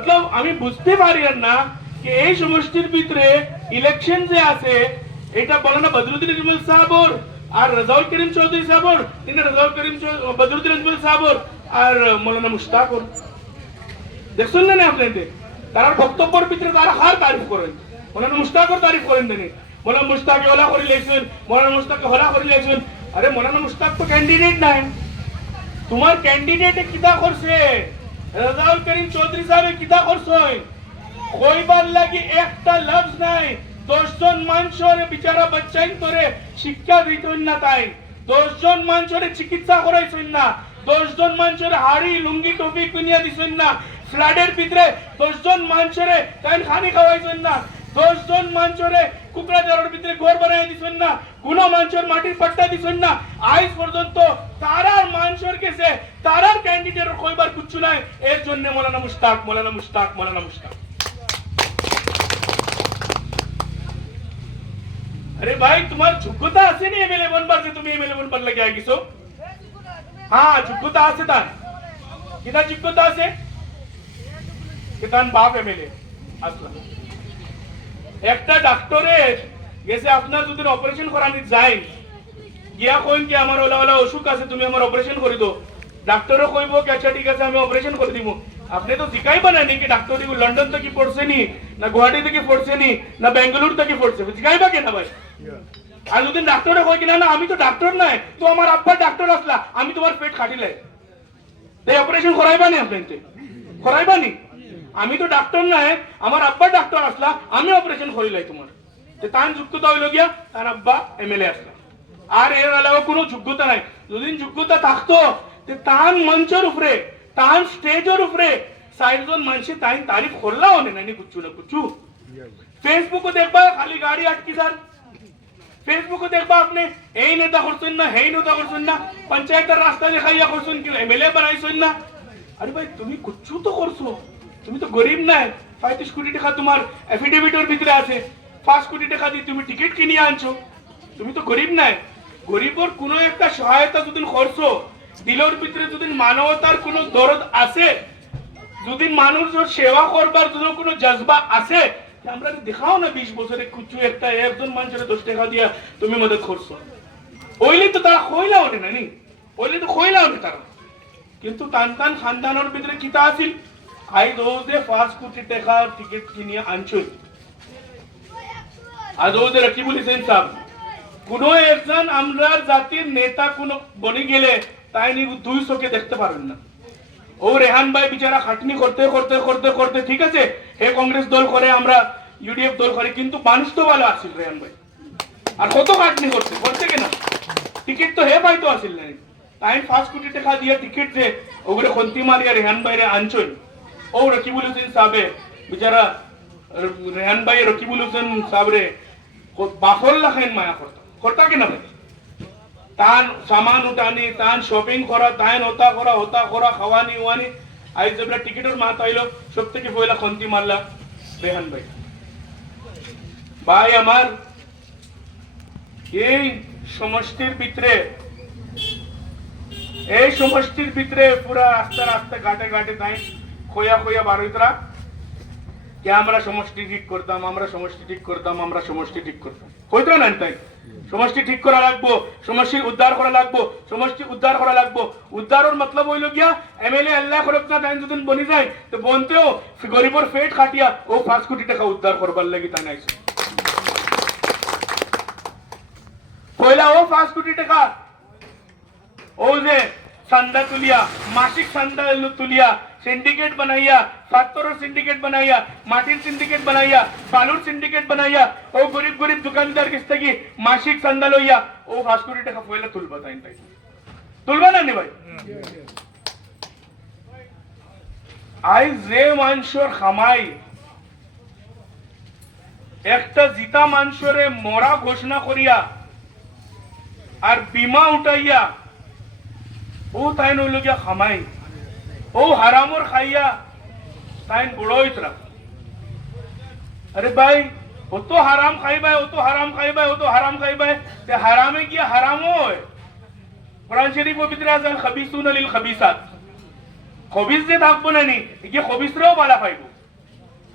মতলব আমি বুঝতে পারি না যে এই সমষ্টির ভিতরে ইলেকশন যে আছে এটা বলে না বদরুদ্দিন আজমল সাহেবর আর রাজাউল করিম চৌধুরী সাহেবর, তিনি রাজাউল করিম বদরুদ্দিন আজমল সাহেবর আর মৌলানা মুশতাকর। দেখছেন না আপনাদের তারা বক্তব্যের ভিতরে তারা হার তারিফ করেন, মৌলানা মুশতাকর তারিফ করেন দেনি, মৌলানা মুশতাকে হলা করে লেখছেন, মৌলানা মুশতাকে হলা করে লেখছেন। আরে মৌলানা মুশতাক তো ক্যান্ডিডেট নাই, তোমার ক্যান্ডিডেটে কিতা করছে? রাজাউল করিম চৌধুরী সাহেব কিতা করছে? কইবার লাগি একটা লফজ নাই। 10 জন মানুষের বিচারা বাচ্চাইন করে শিক্ষা দিতেন না, তাই 10 জন মানুষের চিকিৎসা করাইছেন না, 10 জন মানুষের হাড়ি লুঙ্গি টুপি কিনিয়া দিছেন না, ফ্লাডের ভিতরে 10 জন মানুষের তাই খানি খাওয়াইছেন না, 10 জন মানুষের কুকড়াঝাড়ের ভিতরে ঘর বানাই দিছেন না, কোন মানুষের মাটির পাট্টা দিছেন না। আজ পর্যন্ত তারার মানুষের কাছে তারার ক্যান্ডিডেটের কইবার কিচ্ছু নাই। এর জন্য মৌলানা মুশতাক, মৌলানা মুশতাক, মৌলানা মুশতাক। अरे भाई तुम्हारी যোগ্যতা আছে নি এমএলএ বনবার যে তুমি এমএলএ বনবার লাগি আইছো? হ্যাঁ যোগ্যতা আছে তার। কিনা যোগ্যতা আছে? কিতান বাপ এমএলএ আসলা। একটা ডাক্তারের গেছে আপনার যদি অপারেশন করানি যায় গিয়া কইন কি আমার ওলা ওলা অসুখ আছে তুমি আমার অপারেশন করে দাও, ডাক্তারও কইব কি আচ্ছা ঠিক আছে আমি অপারেশন করে দিব। আপনি তো জিকাইবা না নাকি ডাক্তার লন্ডন থেকে পড়ছে নি না গুয়াহাটি থেকে পড়ছে নি না বেঙ্গালুরু থেকে পড়ছে, জিকাইবা কেন ভাই? আর যদি ডাক্তারে কই কিনা না আমি তো ডাক্তার নাই, তো আমার আব্বা ডাক্তার আসলা আমি তোমার পেট খাটিলে এই অপারেশন করাইবা নি? আপনি করাইবা নি? আমি তো ডাক্তার নাই, আমার আব্বা ডাক্তার আসলা আমি অপারেশন করিলাই তোমার। তার যোগ্যতা হইল গিয়া তার আব্বা এমএলএ আসলা, আর এর আলাদা কোনো যোগ্যতা নাই। যদি যোগ্যতা থাকতো তার মঞ্চের উপরে তার স্টেজের উপরে 60 জন মানুষে তাই তারিফ করলাও না কুচ্ছু না কুচ্ছু। ফেসবুকে দেখবা খালি গাড়ি আটকি স্যার, ফেসবুকে দেখবা আপনি এই নেতা করছেন না এই নেতা করছেন না, পঞ্চায়েতের রাস্তা দেখাইয়া করছেন কি এমএলএ বানাইছেন না। আরে ভাই তুমি কুচ্ছু তো করছো, তুমি তো গরিব নাই। 35 কোটি টাকা তোমার এফিডেভিটের ভিতরে আছে, 5 কোটি টাকা দিয়ে তুমি টিকিট কিনিয়ে আনছো, তুমি তো গরিব নাই। গরিবর কোনো একটা সহায়তা যদি করছো, দিলের ভিতরে যদি মানবতার কোনো দরদ আছে, যদি মানুষের সেবা করবার জন্য কোনো জজবা আছে, আমরা দেখাও না 20 বছরে কিছু একটা একজন মানুষের 10 টাকা দিয়া তুমি মদত করছো, ওইলে তো তারা খইলাও না নি, ওইলে তো খইলাও না তারা। কিন্তু টান টান খানদানের ভিতরে কিতা আছিল? আই দোজে 5 কোটি টাকা টিকিট কিনিয়ে আনছো। আজ ওদের রাকিবুল হোসেন সাহেব কোন একজন আমরা জাতির নেতা কোন বনে গেলে তাই নি 2 চোখে দেখতে পারেন না। ও রেহান ভাই বিচারা খাটনি করতে করতে করতে করতে ঠিক আছে হে কংগ্রেস দল করে আমরা ইউডিএফ দল করে, কিন্তু মানুষ তো ভালো আসছিল রেহান ভাই, আর কত খাটনি করতে করতে কেনা টিকিট তো হে পাইতো আসিল না। তাই 5 কোটি টাকা দিয়ে টিকিট যে ওগুলো খন্তি মারিয়া রেহান ভাইরে আনছেন। ও রকিবুল হোসেন সাহেব বিচারা রেহান ভাই রকিবুল হোসেন সাহেবরে বাফর লাখাইন মায়া করতা কেনা ভাই? তান সামান উঠানি তান শপিং করা তান হতা করা খাওয়ানি ওয়ানি আজ যেগুলা টিকিটের মাত আইলো সব থেকে পয়লা খন্তি মারলা রেহান ভাই। ভাই আমার এই সমষ্টির ভিতরে পুরা রাস্তা রাস্তা ঘাটে ঘাটে তাই খোয়া খোয়া বারোইতরা কে আমরা সমষ্টি ঠিক করতাম, আমরা সমষ্টি ঠিক করতাম, আমরা সমষ্টি ঠিক করতাম হইতো না। তাই সমষ্টি ঠিক করা লাগবো, সমষ্টি উদ্ধার করা লাগবো, সমষ্টি উদ্ধার করা লাগবো। উদ্ধারের মতলব হইল গিয়া এমএলএ আল্লাহ করব না তাই যদি বনি যায় তো বনতেও গরিবর পেট খাটিয়া ও 5 কোটি টাকা উদ্ধার করবার লাগি তাই নাইছে। পয়লা ও 5 কোটি টাকা ও যে চান্দা তুলিয়া মাসিক চান্দা তুলিয়া সিন্ডিকেট বানাইয়া পাত্তরের সিন্ডিকেট বানাইয়া মাটির সিন্ডিকেট বানাইয়া বালুর সিন্ডিকেট বানাইয়া ও গরিব গরিব দোকানদার কাছ থেকে মাসিক চান্দা লইয়া ও 5 কোটি টাকা পয়লা তুলবা তাই তাই তুলবা না নি ভাই? আই যে মানুষের খামাই একটা জিতা মানুষরে মরা ঘোষণা করিয়া আর বিমা উঠাইয়া ও তাই নইল গিয়া খামাই ও হারামর খাইয়া তাই বুড়োইতরা। আরে ভাই ও তো হারাম খাইবাই, ও তো হারাম খাইবাই, ও তো হারাম খাইবাই, তে হারামে গিয়া হারাম হয়। কোরআন শরীফের ভিতরে আছে খাবিসুনা লিল খাবিসাত, খবিস যে থাকবো না নি গিয়ে খবিসরাও বালা পাইব।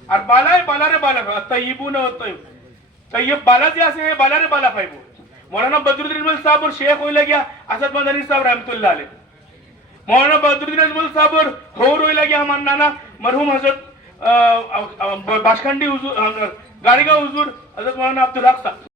আর বালায় বালারে বালা তৈবুন তৈব তৈব বালা যে আছে বালারে বালা পাইব মৌলানা বদরুদ্দিন আজমল সাহেবর শেখ হইলা গিয়া আসাদ মাদানী সাহেব রহমতুল্লাহ আলাইহি মৌলানা বদরুদ্দিন আজমল সাহেবর হৌর হইলা গিয়া আমার নানা মরহুম হযরত বাসখান্ডি হুজুর গাড়িগাঁও হুজুর হযরত মৌলানা আব্দুল হক সাহেব